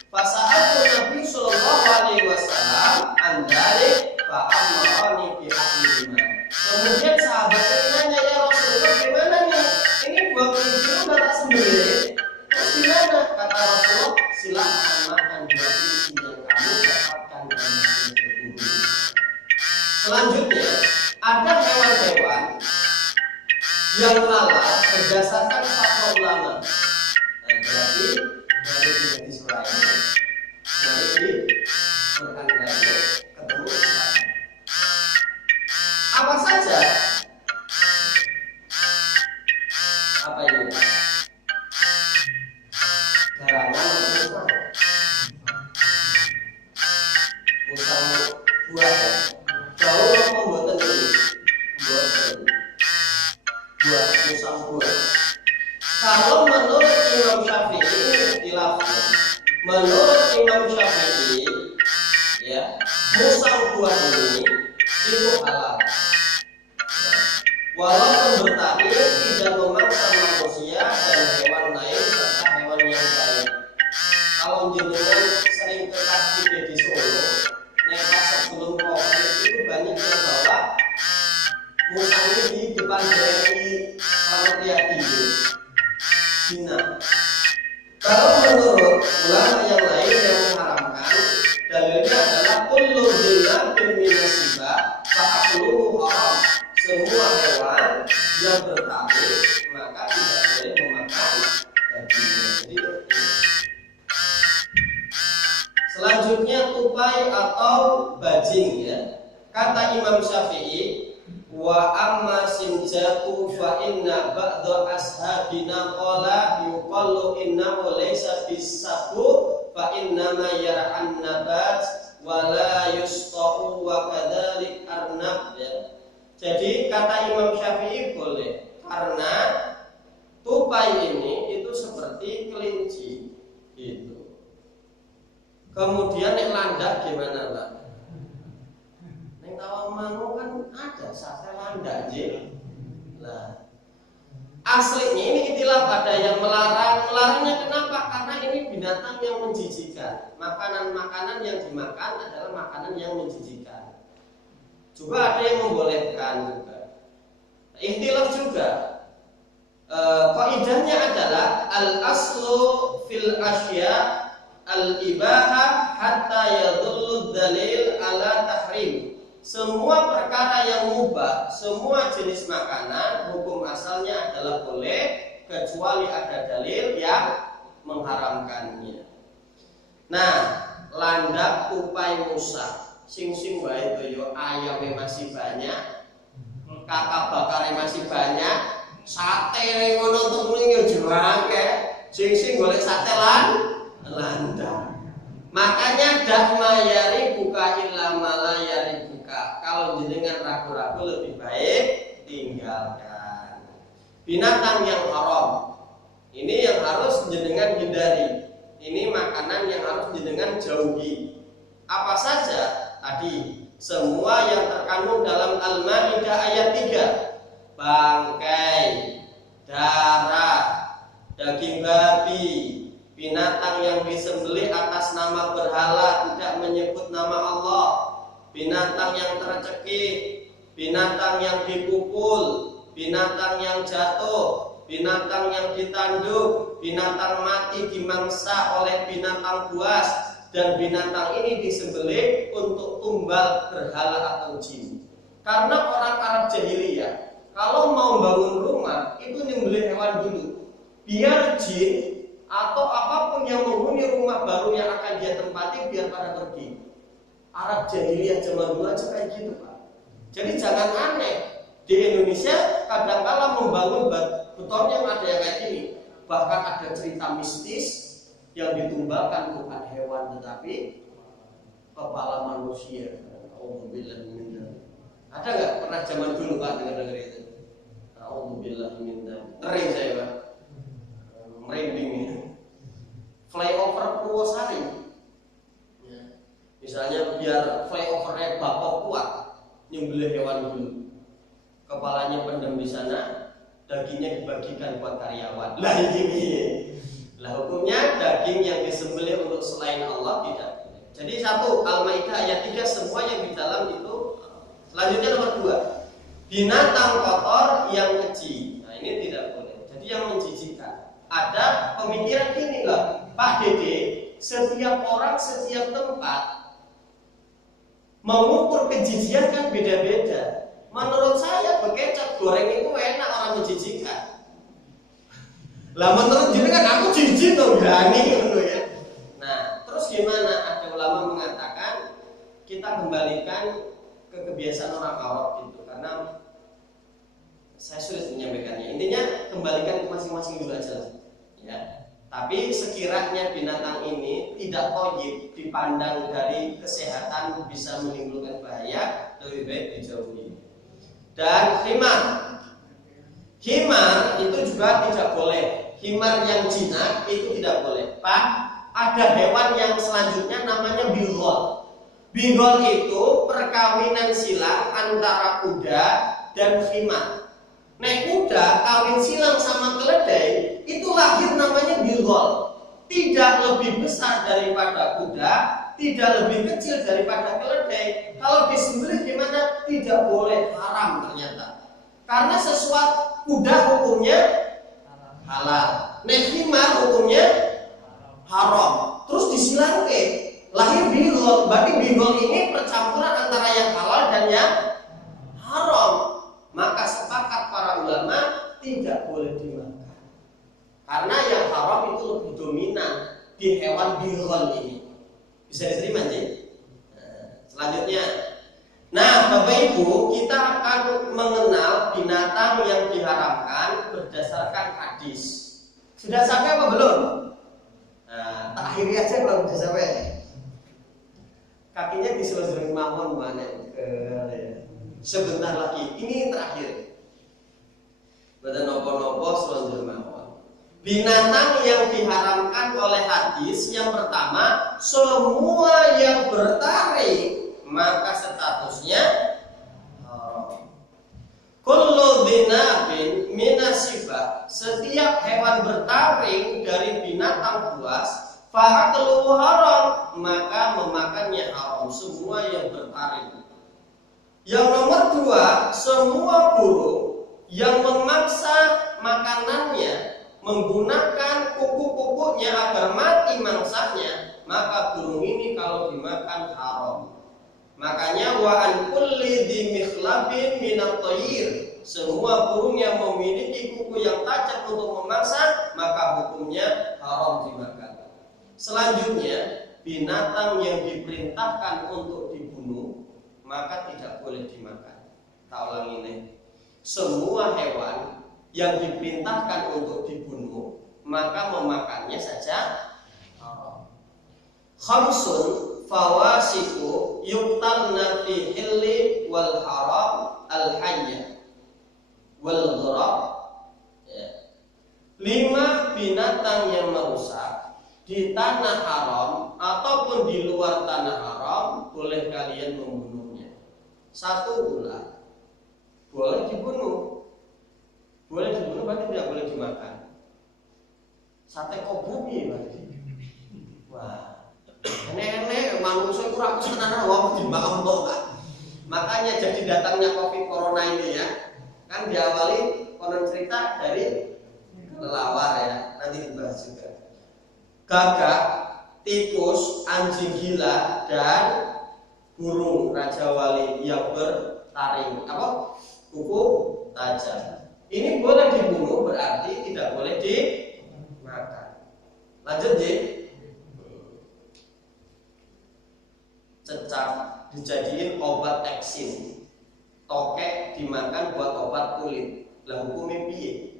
Fasa'atu Nabi sallallahu alaihi wasallam andalik fa'amarani bi ahlihima. Kemudian sahabat ini nanya, ya Rasulullah, gimana nih? Ini 2 kelinci udah tak sembelih. Terus gimana? Kata Rasulullah, silakan makan 2 kelinci yang kamu dapatkan dari hasil berburu. Selanjutnya, ada hewan-hewan yang halal berdasarkan fatwa ulama. Berarti dari di surah ini, dari di Quran ini ketemu apa saja? Apa ini? Garangan musang, musang buah ya. Jauh pembuatan ini, buah musang buah. Kalau menurut Imam Syafi'i ikhtilafnya. Menurut Imam Syafi'i, ya, musang buah ini itu halal. Walaupun bertani tidak memaksa manusia dan hewan lain serta hewan yang lain. Kalau jenengan sering ke Car di Solo, pas sebelum Covid itu banyak yang bawa musang ini di depan GRI Panitia Cina. Kalau menurut ulama yang lain yang mengharamkan, dalilnya adalah kullu dzinatin minasiba fa'akluhu haram. Semua hewan yang bertaring maka tidak boleh memakan dagingnya. Selanjutnya tupai atau bajing ya. Kata Imam Syafi'i, wa amma sinjaku fa inna ba'da ashabina qala yuqallu innahu laysa bisabu fa inna ma yar'an nabat wa la yusta'u wa kadzalik arnab ya. Jadi kata Imam Syafi'i boleh karena tupai ini itu seperti kelinci gitu. Kemudian yang landak gimana, Pak? Yang Tawangmangu kan ada sate landak je. Nah, aslinya ini ikhtilaf, ada yang melarang. Melarangnya kenapa? Karena ini binatang yang menjijikan. Makanan-makanan yang dimakan adalah makanan yang menjijikan. Juga ada yang membolehkan juga. Ikhtilaf juga. Kaidahnya adalah al-aslu fil asya al-ibahah hatta yadullu dalil ala tahrim. Semua perkara yang mubah, semua jenis makanan hukum asalnya adalah boleh kecuali ada dalil yang mengharamkannya. Nah, landak, tupai, musang, sing wae itu yo ayamnya masih banyak, kakak bakarnya masih banyak, sate ning ngono tunggu yo jurangke, sing golek sate landak. Makanya dakma yari buka illa malayari buka. Kalau jenengan ragu-ragu lebih baik tinggalkan. Binatang yang haram ini yang harus jenengan hindari. Ini makanan yang harus jenengan jauhi. Apa saja? Tadi semua yang terkandung dalam Al-Maidah ayat 3. Bangkai, darah, daging babi, binatang yang disembelih atas nama berhala tidak menyebut nama Allah, binatang yang tercekik, binatang yang dipukul, binatang yang jatuh, binatang yang ditanduk, binatang mati dimangsa oleh binatang buas, dan binatang ini disembelih untuk tumbal berhala atau jin. Karena orang Arab jahiliyah kalau mau bangun rumah itu nyembelih hewan dulu. biar jin atau apapun yang menghuni rumah baru yang akan dia tempati biar pada pergi. Arab jahiliyah zaman dulu aja kayak gitu, Pak. Jadi jangan aneh. Di Indonesia kadang-kala membangun beton yang ada yang kayak gini. Bahkan ada cerita mistis yang ditumbalkan bukan hewan tetapi kepala manusia. Alhamdulillah minta. Ada nggak pernah zaman dulu Pak dengar itu? Alhamdulillah minta. Ngeri saya Pak. Merinding ini. Flyover Purwosari. Misalnya biar flyovernya bakal kuat, nyembelih hewan dulu. Kepalanya pendem di sana, dagingnya dibagikan buat karyawan. Lah ini. Lah hukumnya daging yang disembelih untuk selain Allah tidak. Jadi satu, Al-Maidah ayat 3 semua yang di dalam itu. Selanjutnya nomor 2, binatang kotor yang keji. Nah ini tidak boleh. Jadi yang menjijikkan. Ada pemikiran gini lah, Pak Dede, setiap orang setiap tempat mengukur kejijikan kan beda-beda. Menurut saya bekecot goreng itu enak, orang menjijikan. Lah menurut jadi kan aku jijik dong berani gitu ya. Nah terus gimana? Ada ulama mengatakan kita kembalikan ke kebiasaan orang Arab gitu, karena saya sulit menyampaikannya. Intinya kembalikan ke masing-masing dulu aja lah. Ya. Tapi sekiranya binatang ini tidak thayyib dipandang dari kesehatan bisa menimbulkan bahaya, lebih baik dijauhi. Dan himar itu juga tidak boleh. Himar yang jinak itu tidak boleh. Pak, ada hewan yang selanjutnya namanya bigol. Bigol itu perkawinan silang antara kuda dan himar. Naik kuda kawin silang sama keledai, itu lahir namanya bigol. Tidak lebih besar daripada kuda, tidak lebih kecil daripada keledai. Kalau disembelih gimana? Tidak boleh, haram ternyata. Karena sesuatu kuda hukumnya halal, himar hukumnya haram. Terus disilangke, lahir bigol. Berarti bigol ini percampuran antara yang halal dan yang haram. Maka sepakat para ulama tidak boleh dimakan. Karena yang haram itu lebih dominan di hewan bigol ini. Bisa diterima sih? Selanjutnya, nah Bapak Ibu, kita akan mengenal binatang yang diharamkan berdasarkan hadis. Sudah sampai apa belum? Nah, tak akhiri aja kalau sudah sampai. Kakinya diselesaikan mawon mana? Sebentar lagi, ini terakhir. Pada nopo-nopo selonjor mawon. Binatang yang diharamkan oleh hadis yang pertama, semua yang bertaring maka statusnya haram. Kullu dzinabin minasibah, setiap hewan bertaring dari binatang buas, fa'akluhu haram, maka memakannya haram. Semua yang bertaring. Yang nomor 2, semua burung yang memaksa makanannya menggunakan kuku-kukunya agar mati mangsanya, maka burung ini kalau dimakan haram. Makanya wa an kulli dzimikhlabin minat thayyir, semua burung yang memiliki kuku yang tajam untuk memangsa, maka hukumnya haram dimakan. Selanjutnya, binatang yang diperintahkan untuk dibunuh maka tidak boleh dimakan. Tak ulang ini. Semua hewan yang diperintahkan untuk dibunuh maka memakannya saja haram. Khamsun fawasiku yuqtalna fi hilli wal haram al hayya wal ghurab. 5 binatang yang merusak di tanah haram ataupun di luar tanah haram boleh kalian membunuhnya. 1 ular boleh dibunuh. Boleh dibunuh berarti tidak boleh dimakan. Sate kobubi berarti. Wah, enek-enek manusia kurang kesenaran wong dimakan kan. Makanya jadi datangnya Covid corona ini ya. Kan diawali konon cerita dari kelelawar ya. Nanti dibahas juga. Gagak, tikus, anjing gila dan burung raja wali yang bertaring kuku tajam. Ini boleh dibunuh berarti tidak boleh dimakan. makan. Lanjut ya. Cecak dijadiin obat eksim. Tokek dimakan buat obat kulit. Lah hukumnya piye?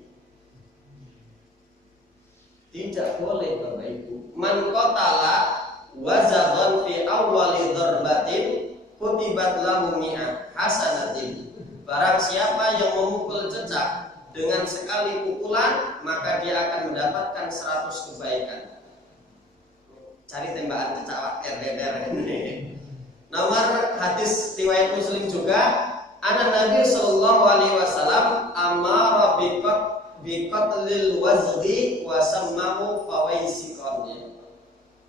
Tidak boleh Bapak Ibu. Man qatala wazadhan fi awwali darbatin kutibat lahu mi'ah hasanatin. Barang siapa yang memukul cecak dengan sekali pukulan, maka dia akan mendapatkan 100 kebaikan. Cari tembakan cecak RDR ini. Nomor hadis riwayat Muslim juga, ana Nabi sallallahu alaihi wasallam amara biqatlil wazdi wa sammahu fawaisikon.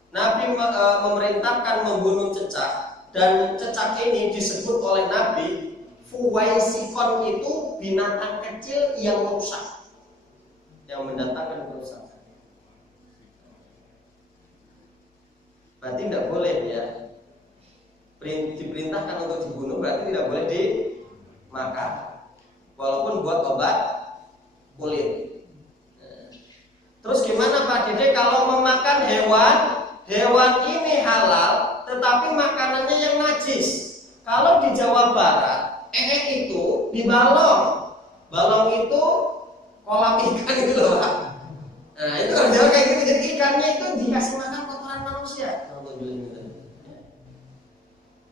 Nabi memerintahkan membunuh cecak, dan cecak ini disebut oleh Nabi fuwaisikon, itu binatang kecil yang merusak, yang mendatangkan kerusakan. Berarti tidak boleh ya. Diperintahkan untuk dibunuh berarti tidak boleh dimakan, walaupun buat obat kulit. Terus gimana Pak Dede kalau memakan hewan? Hewan ini halal, tetapi makanannya yang najis. Kalau di Jawa Barat, itu di balong. Balong itu kolam ikan gitu loh Pak. Nah itu kalau Jawa kayak gitu, jadi ikannya itu dikasih makan kotoran manusia.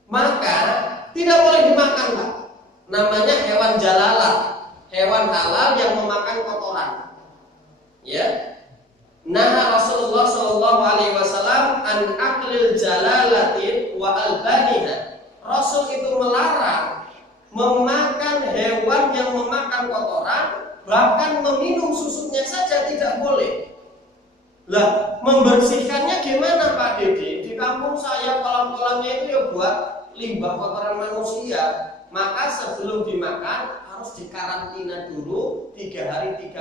Maka tidak boleh dimakan Pak. Namanya hewan jalalah, hewan halal yang memakan kotoran. Ya. Nah Rasulullah Shallallahu Alaihi Wasallam an aklil jalalatin wa albaniha. Rasul itu melarang memakan hewan yang memakan kotoran, bahkan meminum susunya saja tidak boleh. Lah, membersihkannya gimana Pak Dede? Di kampung saya kolam-kolamnya itu ya buat limbah kotoran manusia. Maka sebelum dimakan harus dikarantina dulu 3 hari 3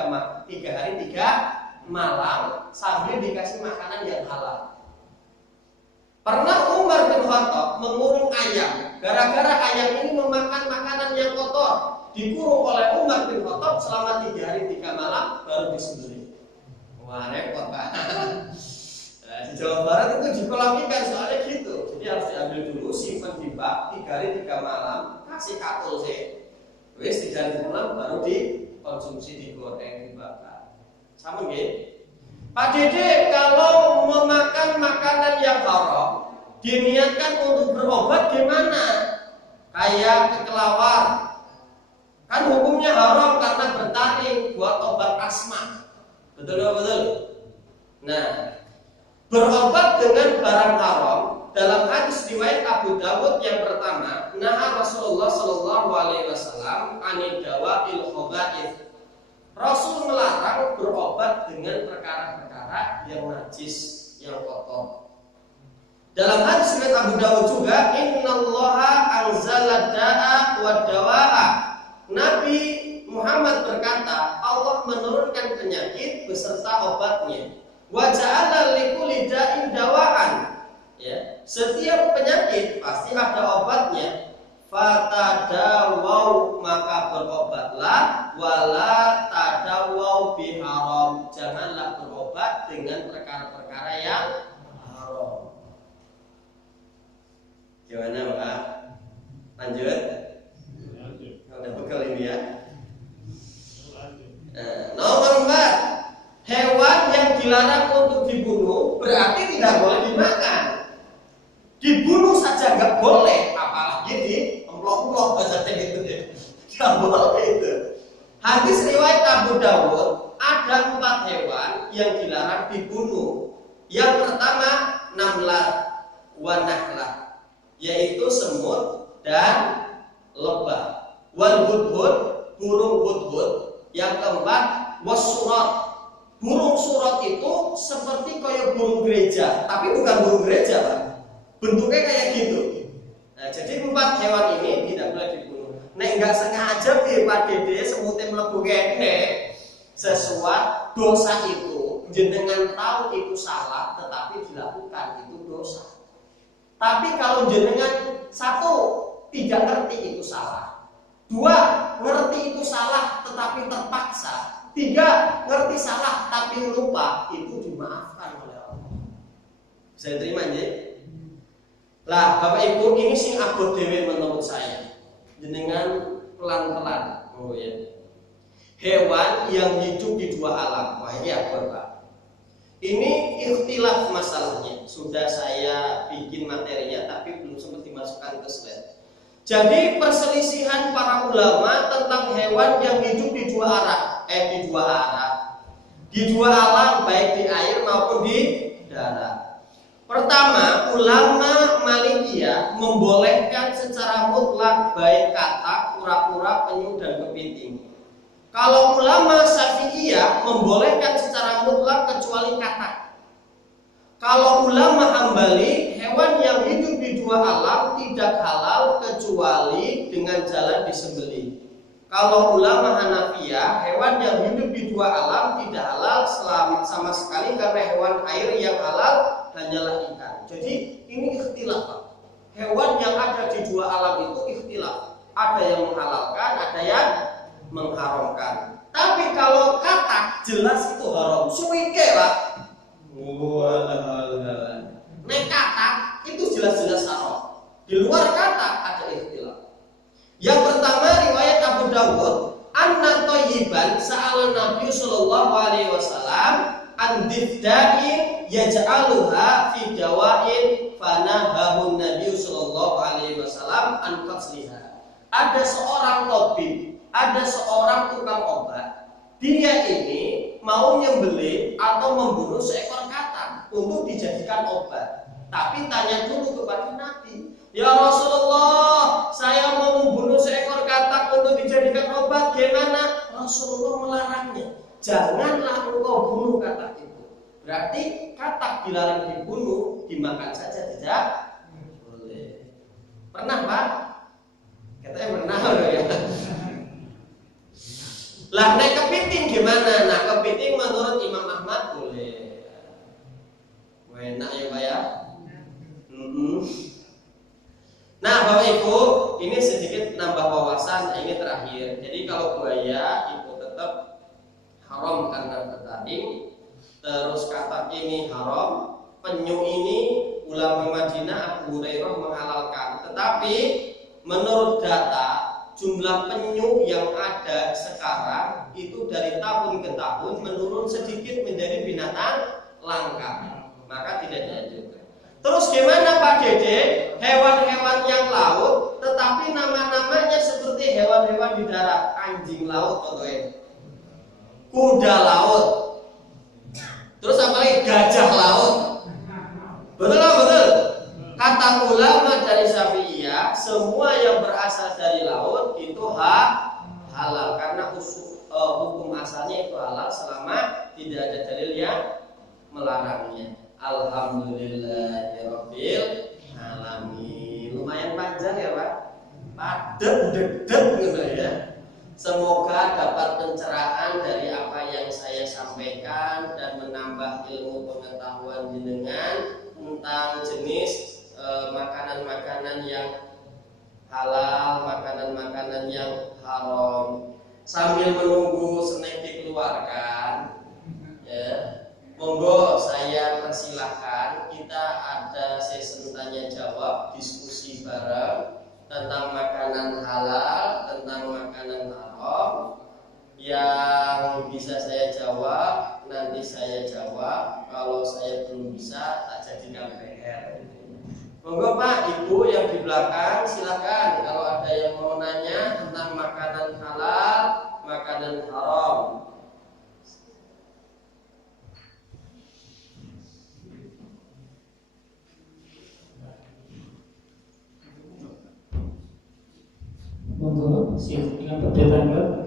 malam sambil dikasih makanan yang halal. Pernah Umar bin Khattab mengurung ayam. Gara-gara ayam ini memakan makanan yang kotor, dikurung oleh Umar bin Khattab selama 3 hari 3 malam baru disembelih. Wah repot Pak. Nah, di Jawa Barat itu dikolamikan soalnya gitu. Jadi harus diambil dulu, simpan di bak 3 hari 3 malam, kasih katul sih. Wis 3 hari 3 malam baru dikonsumsi, digoreng, dibakar. Sama nggih? Pak Dede, kalau memakan makanan yang haram diniatkan untuk berobat gimana? Kayak kelelawar. Kan hukumnya haram karena bertaring buat obat asma. Betul? Nah, berobat dengan barang haram dalam hadis riwayat Abu Dawud yang pertama, nah Rasulullah Shallallahu Alaihi Wasallam anidawa'il khaba'ith. Rasul melarang berobat dengan perkara-perkara yang najis, yang kotor. Dalam hadis riwayat Abu Dawud juga, innallaha anzala da'a wa dawa'a. Nabi Muhammad berkata, Allah menurunkan penyakit beserta obatnya. Wa ja'ala likulli da'in dawa'an. Ya, setiap penyakit pasti ada obatnya. Fatadawau, maka berobatlah, wala tadawau biharam, janganlah berobat dengan perkara-perkara yang haram. Gimana Pak? Lanjut? Udah bekal ini ya. Nomor 4, hewan yang dilarang untuk dibunuh berarti tidak boleh dimakan. Dibunuh saja nggak boleh, apalagi di blok-blok bahasa gitu ya. Nggak boleh itu. Hadis riwayat Abu Dawud, ada 4 hewan yang dilarang dibunuh. Yang pertama namlah wa nahlah, yaitu semut dan lebah. Wal hudhud, burung hudhud. Yang keempat wasurat. Burung surat itu seperti kayak burung gereja, tapi bukan burung gereja Pak. Bentuknya kayak gitu. Nah, jadi 4 hewan ini tidak boleh dibunuh. Nek nggak sengaja Pak Dede semutnya mlebu kene, sesuatu dosa itu jenengan tahu itu salah tetapi dilakukan itu dosa. Tapi kalau jenengan 1 tidak ngerti itu salah, 2 ngerti itu salah tetapi terpaksa, Tiga, ngerti salah tapi lupa, itu dimaafkan oleh Allah. Bisa diterima ya? Lah, Bapak Ibu, ini sing abot dhewe menurut saya. Jenengan pelan-pelan, oh ya. Hewan yang hidup di dua alam, wah ini abot Pak. Ini ikhtilaf masalahnya. Sudah saya bikin materinya, tapi belum sempat dimasukkan ke slide. Jadi perselisihan para ulama tentang hewan yang hidup di dua arah, di dua alam, baik di air maupun di darat. Pertama, ulama Malikiyah membolehkan secara mutlak baik katak, kura-kura, penyu, dan kepiting. Kalau ulama Syafi'iyah membolehkan secara mutlak kecuali katak. Kalau ulama Hambali, hewan yang hidup di dua alam tidak halal kecuali dengan jalan disembelih. Kalau ulama Hanafiyah, hewan yang hidup di dua alam tidak halal sama sekali karena hewan air yang halal hanyalah ikan. Jadi ini ikhtilaf Pak. Hewan yang ada di dua alam itu ikhtilaf. Ada yang menghalalkan, ada yang mengharamkan. Tapi kalau katak jelas itu haram. Suwike Pak. Nek katak itu jelas-jelas haram. Di luar katak ada ikhtilaf. Yang pertama riwayat Abu Dawud, anna thayyiban sa'ala Nabi sallallahu alaihi wasallam an difda'in yaj'aluha fi dawain fanahahu Nabi sallallahu alaihi wasallam an qatliha. Ada seorang tabib, ada seorang tukang obat. Dia ini mau nyembelih atau membunuh seekor katak untuk dijadikan obat. Tapi tanya dulu kepada Nabi, ya Rasulullah, saya mau membunuh seekor katak untuk dijadikan obat, gimana? Rasulullah melarangnya. Janganlah engkau bunuh katak itu. Berarti katak dilarang dibunuh, dimakan saja tidak boleh. Pernah Pak? Katanya pernah ya. Lah naik kepiting gimana? Nah kepiting menurut Imam Ahmad boleh. Enak ya Pak ya. Nah Bapak Ibu, ini sedikit nambah wawasan. Ini terakhir. Jadi kalau buaya itu tetap haram karena bertaring. Terus katak ini haram. Penyu ini ulama Madinah Abu Hurairah menghalalkan. Tetapi menurut data jumlah penyu yang ada sekarang itu dari tahun ke tahun menurun sedikit menjadi binatang langka. Maka tidak dianjurkan. Terus gimana Pak Dede? Hewan-hewan yang laut tetapi nama-namanya seperti hewan-hewan di darat. Anjing laut contohnya, kuda laut, terus apa lagi? Gajah laut. Betul lah, betul. Kata ulama dari Syafi'iyah, semua yang berasal dari laut itu halal karena hukum asalnya itu halal selama tidak ada dalil yang melarangnya. Alhamdulillahirabbil alamin. Lumayan panjang ya Pak. Padat dedek gitu ya. Semoga dapat pencerahan dari apa yang saya sampaikan dan menambah ilmu pengetahuan jenengan tentang jenis makanan-makanan yang halal, makanan-makanan yang haram. Sambil menunggu snack dikeluarkan, ya, monggo saya persilahkan kita ada sesi tanya jawab, diskusi bareng tentang makanan halal, tentang makanan haram. Yang bisa saya jawab nanti saya jawab. Kalau saya belum bisa tak jadikan PR. Monggo Pak, Ibu yang di belakang silakan kalau ada yang mau nanya tentang makanan halal, makanan haram. Monggo, siap dengan pertanyaan.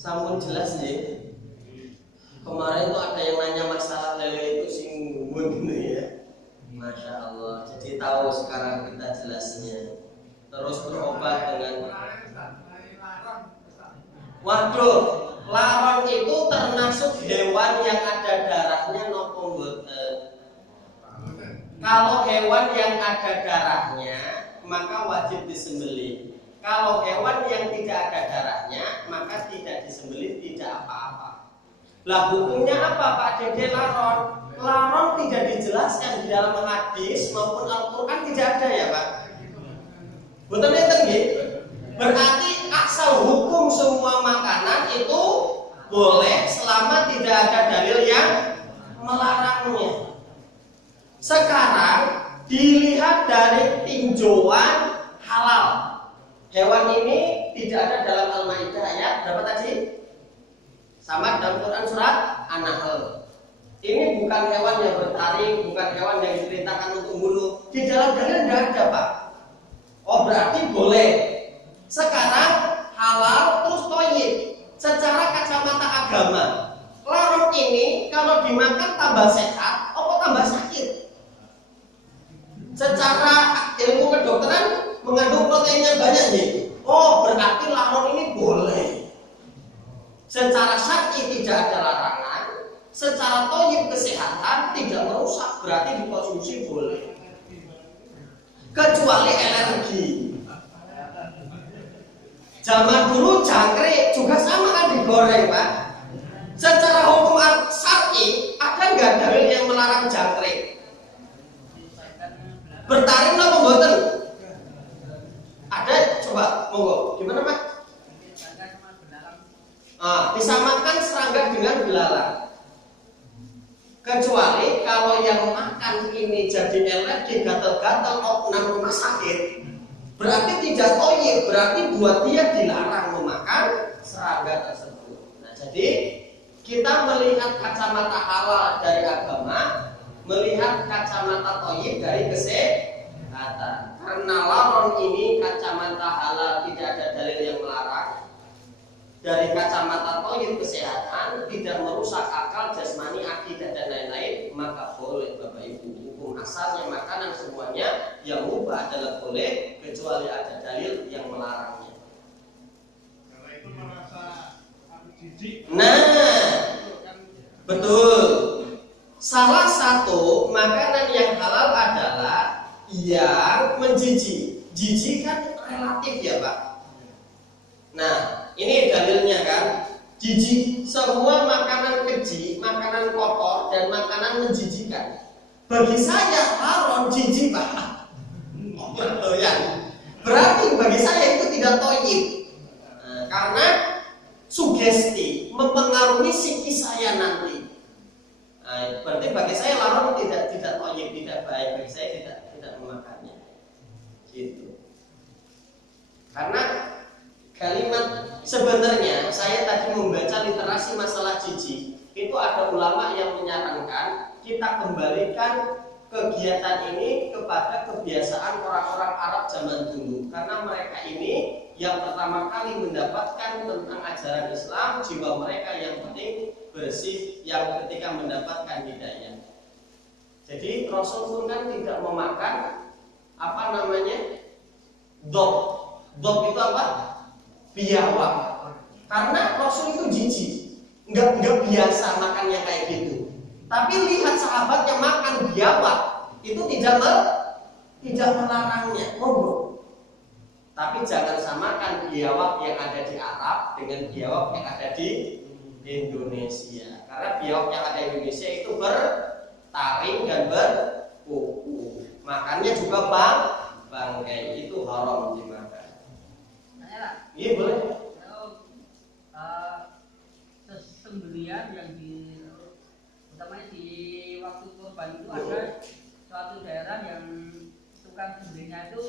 Sampun jelas ya. Kemarin tuh ada yang nanya masalah lele itu singgung gitu ya. Masya Allah. Jadi tahu sekarang kita jelasnya. Terus berobat dengan. Waduh, laron itu termasuk hewan yang ada darahnya nopo mboten. Kalau hewan yang ada darahnya maka wajib disembelih. Kalau hewan yang tidak ada darahnya maka tidak disembelih, tidak apa-apa. Lah hukumnya apa Pak Dede laron? Laron tidak dijelaskan di dalam hadis maupun Al-Quran, tidak ada ya Pak. Betul nggih? Berarti asal hukum semua makanan itu boleh selama tidak ada dalil yang melarangnya. Sekarang dilihat dari tinjauan halal. Hewan ini tidak ada dalam Al-Maidah ayat berapa tadi? Sama dalam Quran surat An-Nahl. Ini bukan hewan yang bertaring, bukan hewan yang diperintahkan untuk bunuh. Di dalam dalil tidak ada Pak. Oh berarti boleh. Sekarang halal terus thayyib. Secara kacamata agama, laron ini kalau dimakan tambah sehat, apa tambah sakit? Secara ilmu kedokteran mengandung proteinnya banyak nih. Oh berarti laron ini boleh. Secara syar'i tidak ada larangan. Secara thayyib kesehatan tidak merusak, berarti dikonsumsi boleh. Kecuali alergi. Zaman dulu jangkrik juga sama kan digoreng Pak. Secara hukum syar'i ada nggak dalil yang melarang jangkrik? Bertaring apa mboten? Ada, coba monggo. Gimana Pak? Disamakan serangga dengan belalang. Kecuali kalau yang makan ini jadi alergi, gatal-gatal, opnam rumah sakit, berarti tidak thayyib, berarti buat dia dilarang memakan serangga tersebut. Nah, jadi kita melihat kacamata halal dari agama, melihat kacamata thayyib dari kesehatan. Karena laron ini kacamata halal, tidak ada dalil yang melarang. Dari kacamata thayyib kesehatan, tidak merusak akal, jasmani, akidah dan lain-lain, maka boleh Bapak Ibu. Hukum asalnya makanan semuanya yang mubah adalah boleh, kecuali ada dalil yang melarangnya. Kalau itu merasa jijik. Nah, betul. Salah satu makanan yang halal adalah yang menjijik. Jijik kan relatif ya Pak. Nah, ini dalilnya kan, jijik. Semua makanan keji, makanan kotor dan makanan menjijikan. Bagi saya laron jijik Pak. Oh ya. Berarti bagi saya itu tidak thayyib. Karena sugesti mempengaruhi psikis saya nanti. Berarti bagi saya laron tidak thayyib, tidak baik. Bagi saya tidak memakannya. Gitu. Karena kalimat sebenarnya saya tadi membaca literasi masalah jijik, itu ada ulama yang menyarankan kita kembalikan kegiatan ini kepada kebiasaan orang-orang Arab zaman dulu, karena mereka ini yang pertama kali mendapatkan tentang ajaran Islam, jiwa mereka yang penting bersih, yang ketika mendapatkan hidayah. Jadi Rasul pun kan tidak memakan apa namanya dog itu apa? Biawak. Karena Rasul itu jijik, nggak biasa makannya kayak gitu. Tapi lihat sahabat yang makan biawak itu tidak melarangnya, monggo. Tapi jangan samakan biawak yang ada di Arab dengan biawak yang ada di Indonesia. Karena biawak yang ada di Indonesia itu bertaring dan berkuku. Makannya juga bangkai, itu haram dimakan. Iya boleh. Sembelian yang utamanya di waktu kurban itu ada suatu daerah yang tukang sembelihnya itu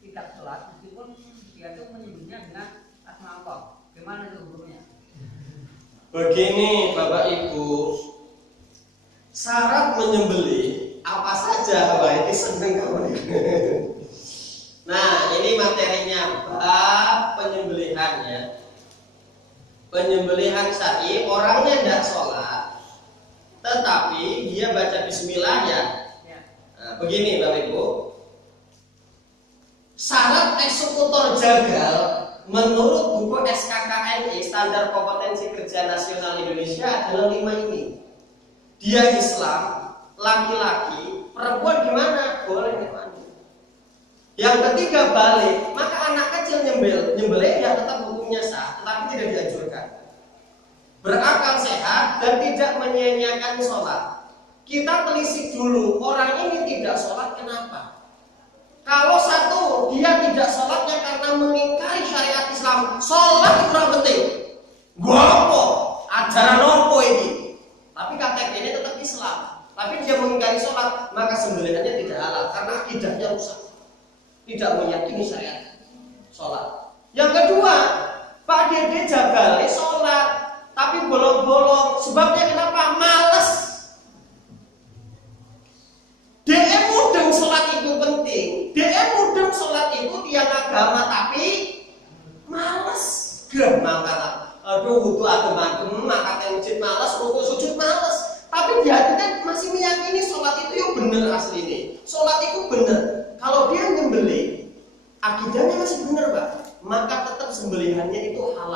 tidak sholat, meskipun dia itu menyembelihnya dengan asma'ullah. Gimana itu hukumnya? Begini Bapak Ibu, syarat menyembelih apa saja? Wah ini seneng kamu nih. Nah ini materinya bab penyembelihannya. penyembelihan syar'i orangnya tidak sholat, tetapi dia baca bismillah ya. Nah, begini Bapak Ibu, syarat eksekutor jagal menurut buku SKKNI Standar Kompetensi Kerja Nasional Indonesia adalah 5 ini. Dia Islam, laki-laki, perempuan gimana? Boleh gimana? Yang ketiga balik, maka anak kecil nyembelih ya tetap hukumnya sah, tetapi tidak dianjurkan. Berakal sehat dan tidak menyia-nyiakan sholat. Kita telisik dulu, orang ini tidak sholat kenapa? Kalau satu, dia tidak sholatnya karena mengingkari syariat Islam. Sholat itu kurang penting. Gua apa? Ajaran apa ini? Tapi KTP-nya tetap Islam. Tapi dia mengingkari sholat, maka sembelihannya tidak halal karena akidahnya rusak. Tidak meyakini syariat sholat. Yang kedua, Pak Dede jagal sholat, tapi bolong-bolong. Sebabnya kenapa? Males. DM mudeng sholat itu penting. DM mudeng sholat itu tiang agama, tapi males. Maka aduh wudu adem-adem, maka masjid males, ruku sujud males. Tapi di hatinya masih meyakini sholat itu yang benar asli ini. Sholat itu benar. Kalau dia nyembelih, akidahnya masih benar Pak, maka tetap sembelihannya itu halal.